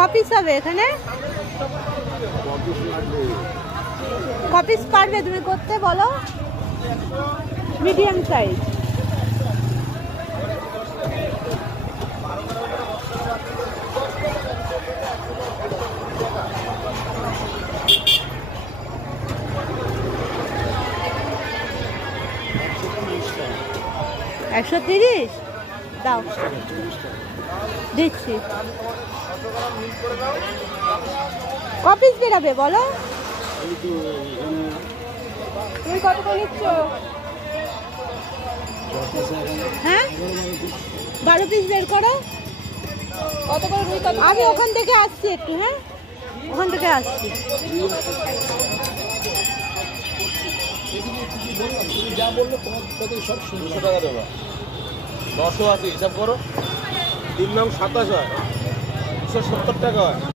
Copies হবে এখানে? Copies পারবে তুমি করতে বলো? Medium size. $130 দাও, দিচ্ছি। কপিস বেরাবে বলো? তুমি কত করে নিচ্ছ? হ্যাঁ 12 পিস বের করো। কত করে রুই? আমি ওখান থেকে আসছি একটু, হ্যাঁ ওখান থেকে আসছি। যা বললো তোমার সব 200 টাকা দেবা। 980 হিসাব করো, 3 নং 27 হয়, 270 টাকা হয়।